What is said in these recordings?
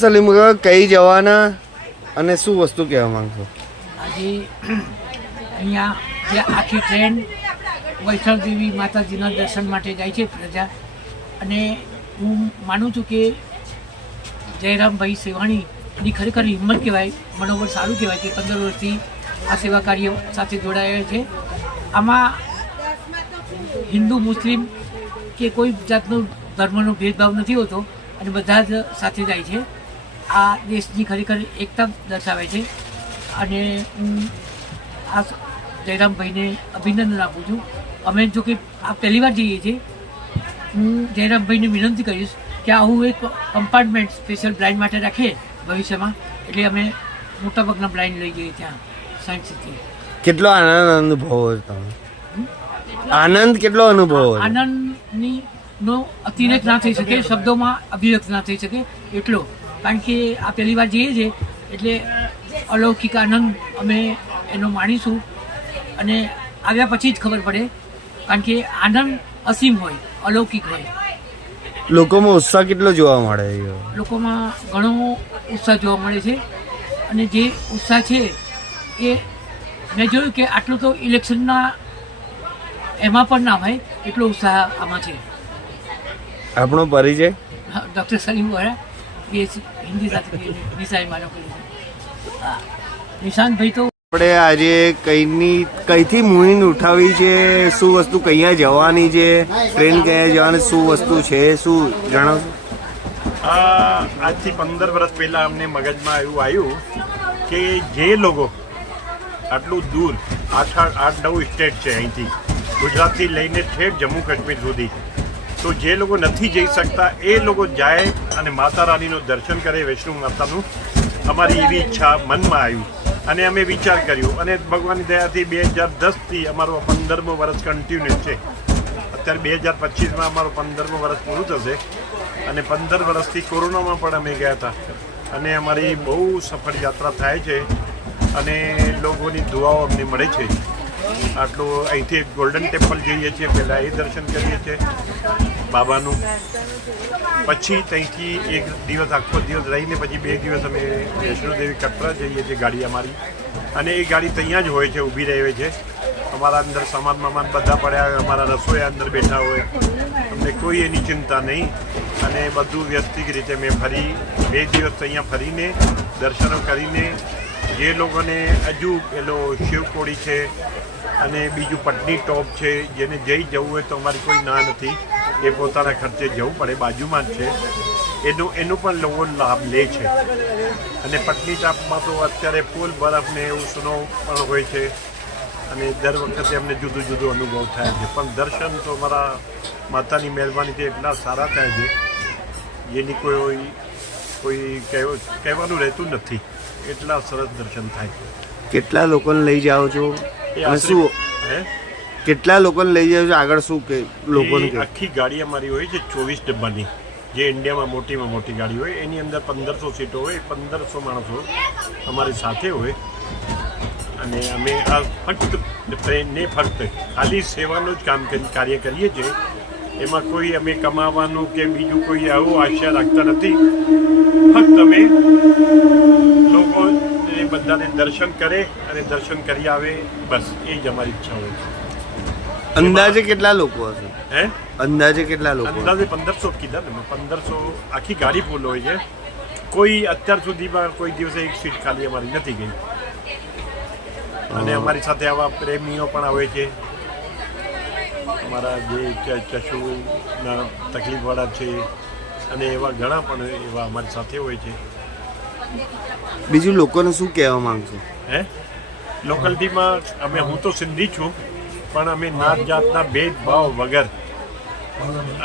સલીમ કઈ જવાના અને શું વસ્તુ કહેવા માંગશો? આજે અહીંયા જે આખી ટ્રેન વૈષ્ણવદેવી માતાજીના દર્શન માટે જાય છે પ્રજા. અને હું માનું છું કે જયરામભાઈ સેવાણીની ખરેખર હિંમત કહેવાય, મનોબળ સારું કહેવાય કે પંદર વર્ષથી આ સેવા કાર્ય સાથે જોડાયેલ છે. આમાં હિન્દુ, મુસ્લિમ કે કોઈ જાતનો ધર્મનો ભેદભાવ નથી હોતો અને બધા જ સાથે જાય છે. આ દેશની ખરેખર એકતા દર્શાવે છે અને હું આ જયરામભાઈને અભિનંદન આપું છું. અમે જો કે આ પહેલી વાર જઈએ છીએ હું જયરામભાઈને વિનંતી કરીશ કે આવું એક કમ્પાર્ટમેન્ટ સ્પેશિયલ બ્લાઇન્ડ માટે રાખે ભવિષ્યમાં. એટલે અમે મોટાભાગના બ્લાઇન્ડ લઈ જઈએ ત્યાં સાયન્સ સિટી કેટલો આનંદ અનુભવો તમે? આનંદ કેટલો અનુભવો? આનંદની નો અતિરેક ના થઈ શકે શબ્દોમાં અભિવ્યક્ત ના થઈ શકે એટલો. કારણ કે આ પહેલી વાર જઈએ છીએ એટલે અલૌકિક આનંદ અમે એનો માણીશું અને આવ્યા પછી જ ખબર પડે કારણ કે આનંદ અસીમ હોય અલૌકિક હોય. લોકોમાં ઉત્સાહ કેટલો જોવા મળે છે? લોકોમાં ઘણો ઉત્સાહ જોવા મળે છે અને જે ઉત્સાહ છે એ મેં જોયું કે આટલું તો ઇલેક્શનના એમાં પણ ના હોય એટલો ઉત્સાહ આમાં છે. આપણો પરિચય? ડૉક્ટર સલીમ વોરા બીએસસી હિન્દી સાથે નિશાળીમાં નોકરી છે નિશાંતભાઈ તો આપણે આજે કઈની કઈથી મુહિમ ઉઠાવી છે શું વસ્તુ કયા જવાની છે ટ્રેન કયા જવાની શું વસ્તુ છે શું જણાવશો? આ આજથી પંદર વર્ષ પહેલા અમને મગજમાં એવું આવ્યું કે જે લોકો આટલું દૂર આઠ આઠ આઠ નવ સ્ટેટ છે અહીંથી ગુજરાતથી લઈને ઠેઠ જમ્મુ કાશ્મીર સુધી તો જે લોકો નથી જઈ શકતા, એ લોકો જાય અને માતા રાણીનું દર્શન કરે વૈષ્ણવ માતાનું. અમારી એવી ઈચ્છા મનમાં આવી. અને અમે વિચાર કર્યો. અને ભગવાનની દયાથી બે હજાર દસથી અમારો પંદરમો વર્ષ કન્ટિન્યુ છે. અત્યારે બે હજાર પચીસમાં અમારો પંદરમો વર્ષ પૂરું થશે. અને પંદર વર્ષથી કોરોનામાં પણ અમે ગયા હતા. અને અમારી બહુ સફળ યાત્રા થાય છે. અને લોકોની દુઆઓ અમને મળે છે. આટલું અહીંથી ગોલ્ડન ટેમ્પલ જઈએ છીએ. પહેલાં એ દર્શન કરીએ છીએ. બાબાનું. પછી ત્યાંથી એક દિવસ આખો દિવસ રહીને પછી બે દિવસ અમે વૈષ્ણોદેવી કટરા જઈએ છીએ ગાડી અમારી. અને એ ગાડી ત્યાં જ હોય છે, ઊભી રહે છે. અમારા અંદર સામાન મામાન બધા પડ્યા હોય, અમારા રસોઈ અંદર બેઠા હોય. અમને કોઈ એની ચિંતા નહીં. અને બધું વ્યવસ્થિત રીતે મેં ફરી, બે દિવસ અહીંયા ફરીને દર્શનો કરીને જે લોકોને હજુ પેલો શિવકોડી છે અને બીજું પટની ટોપ છે, જેને જઈ જવું હોય તો અમારી કોઈ ના નથી. એ પોતાના ખર્ચે જવું પડે બાજુમાં જ છે. એનું એનું પણ લોકો લાભ લે છે. અને પટની ટોપમાં તો અત્યારે ફૂલ બરફને એવું સ્નો પણ હોય છે. અને દર વખતે અમને જુદું જુદું અનુભવ થાય છે. પણ દર્શન તો અમારા માતાની મહેરબાનીથી એટલા સારા થાય છે. જેની કોઈ કોઈ કહેવું કહેવાનું રહેતું નથી. એટલા સરસ દર્શન થાય છે. કેટલા લોકોને લઈ જાઓ છો? શું? હે? કેટલા લોકોને લઈ જાય છે? આગળ શું કે લોકોને આખી ગાડી અમારી હોય છે ચોવીસ ડબ્બાની. જે ઇન્ડિયામાં મોટીમાં મોટી ગાડી હોય એની અંદર પંદરસો સીટો હોય પંદરસો માણસો અમારી સાથે હોય. અને અમે આ ફક્ત ટ્રેનને ફક્ત ખાલી સેવાનું જ કામ કરી કાર્ય કરીએ છીએ. એમાં કોઈ અમે કમાવાનું કે બીજું કોઈ આવું આશા રાખતા નથી. ફક્ત અમે લોકો એ બધાને દર્શન કરે અને દર્શન કરી આવે બસ એ જ અમારી ઈચ્છા હોય છે. અંદાજે કેટલા લોકો હશે? હે? અંદાજે કેટલા લોકો અંદાજે પંદરસો કીધા ને પંદરસો આખી ગાડી ફૂલ હોય છે. કોઈ અત્યાર સુધીમાં કોઈ દિવસે એક સીટ ખાલી અમારી નથી ગઈ. અને અમારી સાથે આવા પ્રેમીઓ પણ આવે છે. અમારા જે ચશુના તકલીફવાળા છે. અને એવા ઘણા પણ એવા અમારી સાથે હોય છે. બીજું લોકોને શું કહેવા માંગશો? હે? લોકલટીમાં અમે હું તો સિંધી છું. પણ અમે નાત જાતના ભેદભાવ વગર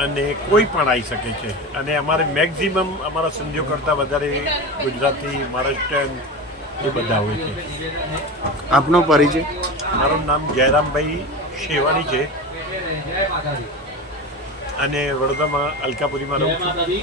અને કોઈ પણ આવી શકે છે. અને અમારે મેક્ઝિમમ અમારા સંધિઓ કરતાં વધારે ગુજરાતી મહારાષ્ટ્રીયન એ બધા હોય છે. આપનો પરિચય? મારું નામ જયરામભાઈ શેવાની છે. અને વડોદરામાં અલકાપુરીમાં રહું છું.